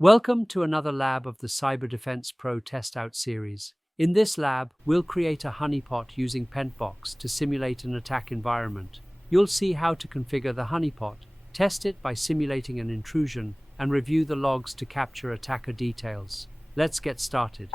Welcome to another lab of the CyberDefense Pro TestOut series. In this lab, we'll create a honeypot using Pentbox to simulate an attack environment. You'll see how to configure the honeypot, test it by simulating an intrusion, and review the logs to capture attacker details. Let's get started.